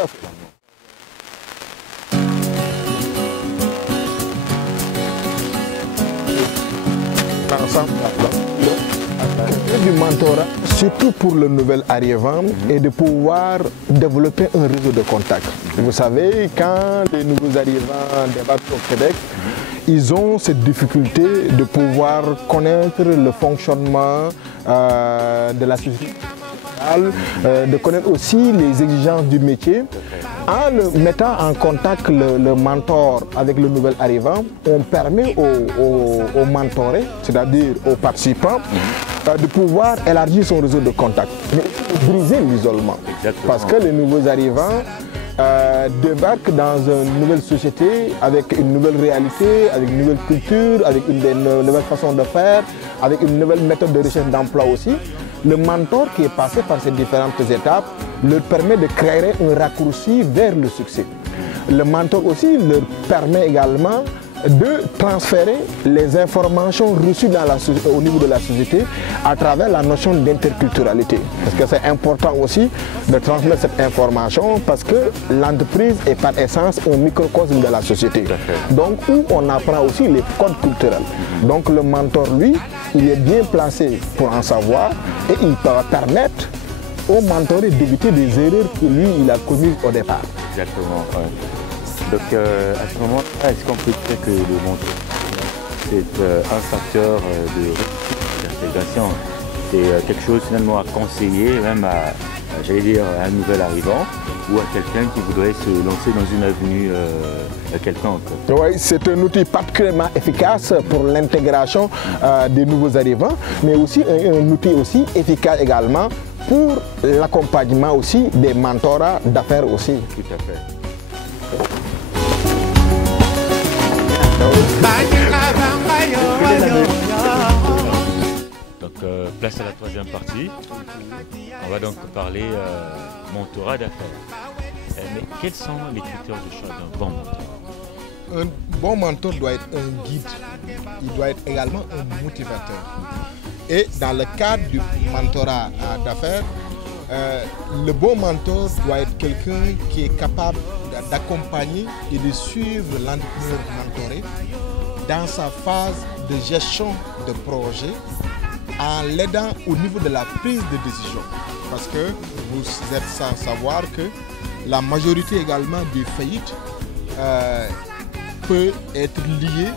à fait. Ensemble, du mentorat, surtout pour le nouvel arrivant, est de pouvoir développer un réseau de contacts. Vous savez, quand les nouveaux arrivants débarquent au Québec, ils ont cette difficulté de pouvoir connaître le fonctionnement de la société, de connaître aussi les exigences du métier. En mettant en contact le mentor avec le nouvel arrivant, on permet aux mentorés, c'est-à-dire aux participants, de pouvoir élargir son réseau de contacts, mais briser l'isolement. Parce que les nouveaux arrivants débarquent dans une nouvelle société, avec une nouvelle réalité, avec une nouvelle culture, avec une nouvelle façon de faire, avec une nouvelle méthode de recherche d'emploi aussi. Le mentor qui est passé par ces différentes étapes leur permet de créer un raccourci vers le succès. Le mentor aussi leur permet également de transférer les informations reçues au niveau de la société à travers la notion d'interculturalité. Parce que c'est important aussi de transmettre cette information parce que l'entreprise est par essence un microcosme de la société. Donc où on apprend aussi les codes culturels. Donc le mentor, lui, il est bien placé pour en savoir et il va permettre au mentoré d'éviter des erreurs que lui, il a commises au départ. Exactement. Ouais. Donc à ce moment-là, est-ce qu'on peut dire que le mentor, c'est un facteur d'intégration? C'est quelque chose finalement à conseiller même à, j'allais dire, à un nouvel arrivant ou à quelqu'un qui voudrait se lancer dans une avenue quelconque. Oui, c'est un outil particulièrement efficace pour l'intégration des nouveaux arrivants, mais aussi un outil aussi efficace également pour l'accompagnement aussi des mentorats d'affaires aussi. Tout à fait. Donc place à la troisième partie. On va donc parler mentorat d'affaires. Mais quels sont les critères de choix d'un bon mentor? Un bon mentor doit être un guide. Il doit être également un motivateur. Et dans le cadre du mentorat d'affaires, le bon mentor doit être quelqu'un qui est capable d'accompagner et de suivre l'entrepreneur mentoré dans sa phase de gestion de projet en l'aidant au niveau de la prise de décision. Parce que vous êtes sans savoir que la majorité également des faillites peut être liée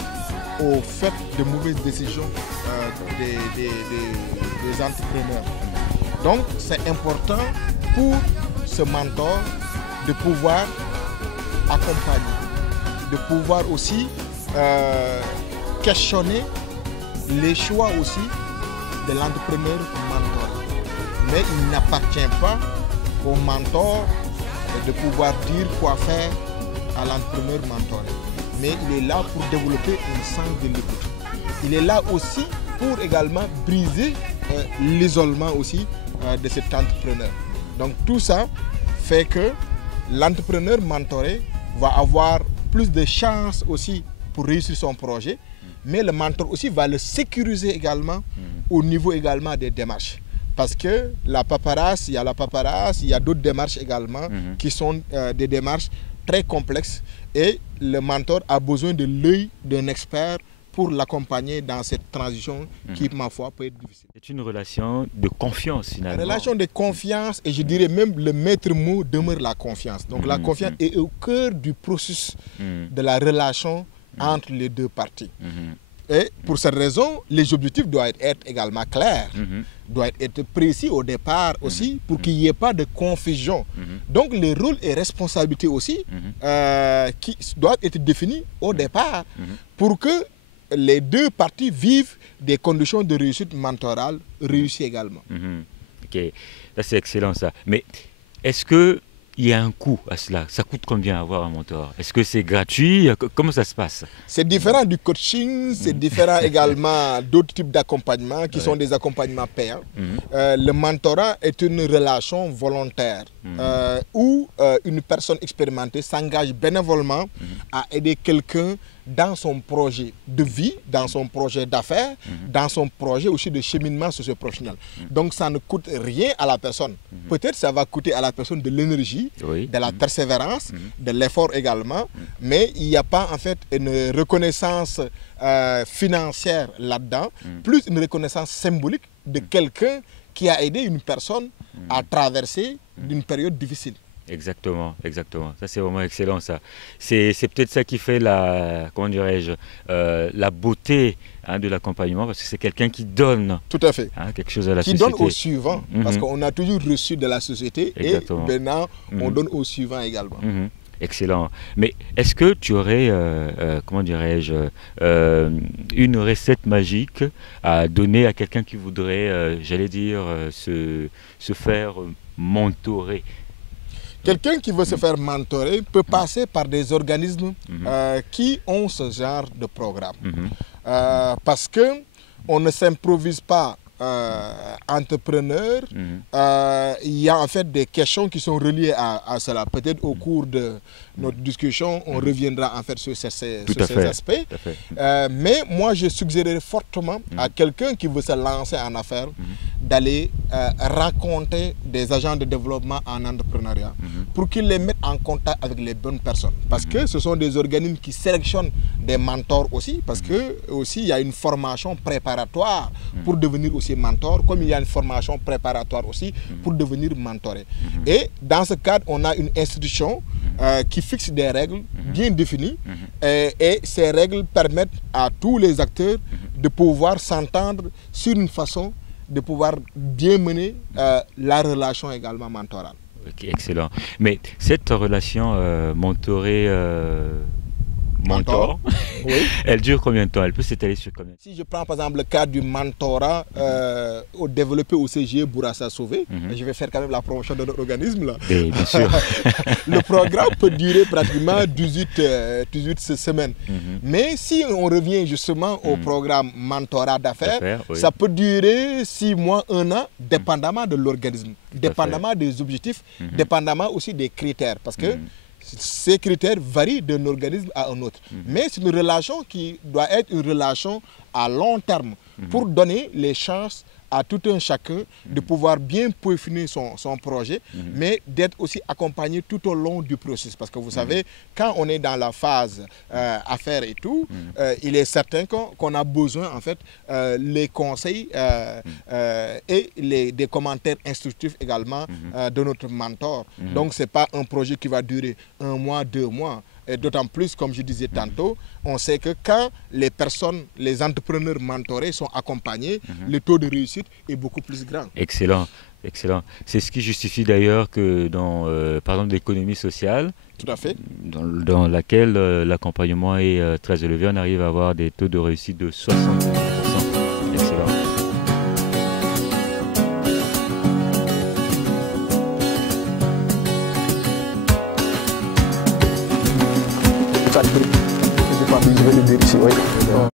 au fait de mauvaises décisions des entrepreneurs. Donc c'est important pour ce mentor de pouvoir accompagner, de pouvoir aussi questionner les choix aussi de l'entrepreneur mentor. Mais il n'appartient pas au mentor de pouvoir dire quoi faire à l'entrepreneur mentor. Mais il est là pour développer un sens de l'écoute. Il est là aussi pour également briser l'isolement aussi de cet entrepreneur. Donc tout ça fait que l'entrepreneur mentoré va avoir plus de chances aussi pour réussir son projet, mais le mentor aussi va le sécuriser également au niveau également des démarches. Parce que la paperasse, il y a d'autres démarches également qui sont des démarches très complexes et le mentor a besoin de l'œil d'un expert pour l'accompagner dans cette transition qui, ma foi, peut être difficile. C'est une relation de confiance finalement. Une relation de confiance et je dirais même le maître mot demeure la confiance. Donc la confiance est au cœur du processus de la relation entre les deux parties. Et pour cette raison, les objectifs doivent être également clairs, doivent être précis au départ aussi pour qu'il n'y ait pas de confusion. Donc les rôles et responsabilités aussi qui doivent être définis au départ pour que les deux parties vivent des conditions de réussite mentorale réussies également. Ok, là c'est excellent ça. Mais est-ce qu'il y a un coût à cela? Ça coûte combien avoir un mentor? Est-ce que c'est gratuit? Comment ça se passe? C'est différent du coaching, c'est différent également d'autres types d'accompagnement qui sont des accompagnements payants. Le mentorat est une relation volontaire où une personne expérimentée s'engage bénévolement à aider quelqu'un dans son projet de vie, dans son projet d'affaires, dans son projet aussi de cheminement socio-professionnel. Donc ça ne coûte rien à la personne. Peut-être ça va coûter à la personne de l'énergie, de la persévérance, de l'effort également, mais il n'y a pas en fait une reconnaissance financière là-dedans, plus une reconnaissance symbolique de quelqu'un qui a aidé une personne à traverser d'une période difficile. Exactement, exactement. Ça, c'est vraiment excellent, ça. C'est peut-être ça qui fait la, comment dirais-je, la beauté de l'accompagnement, parce que c'est quelqu'un qui donne. Tout à fait. Quelque chose à la société. Qui donne au suivant, parce qu'on a toujours reçu de la société. Exactement. Et maintenant, on donne au suivant également. Excellent. Mais est-ce que tu aurais, comment dirais-je, une recette magique à donner à quelqu'un qui voudrait, j'allais dire, se faire mentorer? Quelqu'un qui veut se faire mentorer peut passer par des organismes qui ont ce genre de programme. Parce qu'on ne s'improvise pas entrepreneur. Il y a en fait des questions qui sont reliées à cela. Peut-être au cours de notre discussion, on reviendra en fait sur ces aspects. Mais moi, je suggérerais fortement à quelqu'un qui veut se lancer en affaires d'aller rencontrer des agents de développement en entrepreneuriat pour qu'ils les mettent en contact avec les bonnes personnes. Parce que ce sont des organismes qui sélectionnent des mentors aussi, parce que aussi il y a une formation préparatoire pour devenir aussi mentor, comme il y a une formation préparatoire aussi pour devenir mentoré. Et dans ce cadre, on a une institution qui fixe des règles bien définies et ces règles permettent à tous les acteurs de pouvoir s'entendre sur une façon de pouvoir bien mener la relation également mentorale. Okay, excellent. Mais cette relation mentor, oui. Elle dure combien de temps? Elle peut s'étaler sur combien de temps? Si je prends par exemple le cas du mentorat développé au CGE Bourassa Sauvé, je vais faire quand même la promotion de notre organisme là. Et, bien sûr. Le programme peut durer pratiquement 18 semaines. Mais si on revient justement au programme mentorat d'affaires, ça peut durer 6 mois, 1 an, dépendamment de l'organisme, dépendamment des objectifs, dépendamment aussi des critères. Parce que ces critères varient d'un organisme à un autre. Mais c'est une relation qui doit être une relation à long terme pour donner les chances à tout un chacun de pouvoir bien peaufiner son projet, mais d'être aussi accompagné tout au long du processus. Parce que vous savez, quand on est dans la phase affaires et tout, il est certain qu'on a besoin, en fait, les conseils et des commentaires instructifs également de notre mentor. Donc, ce n'est pas un projet qui va durer 1 mois, 2 mois. Et d'autant plus, comme je disais tantôt, on sait que quand les personnes, les entrepreneurs mentorés sont accompagnés, le taux de réussite est beaucoup plus grand. Excellent, excellent. C'est ce qui justifie d'ailleurs que dans, par exemple, l'économie sociale, tout à fait, dans laquelle l'accompagnement est très élevé, on arrive à avoir des taux de réussite de 70%. Excellent. Je vais le dire ici, oui.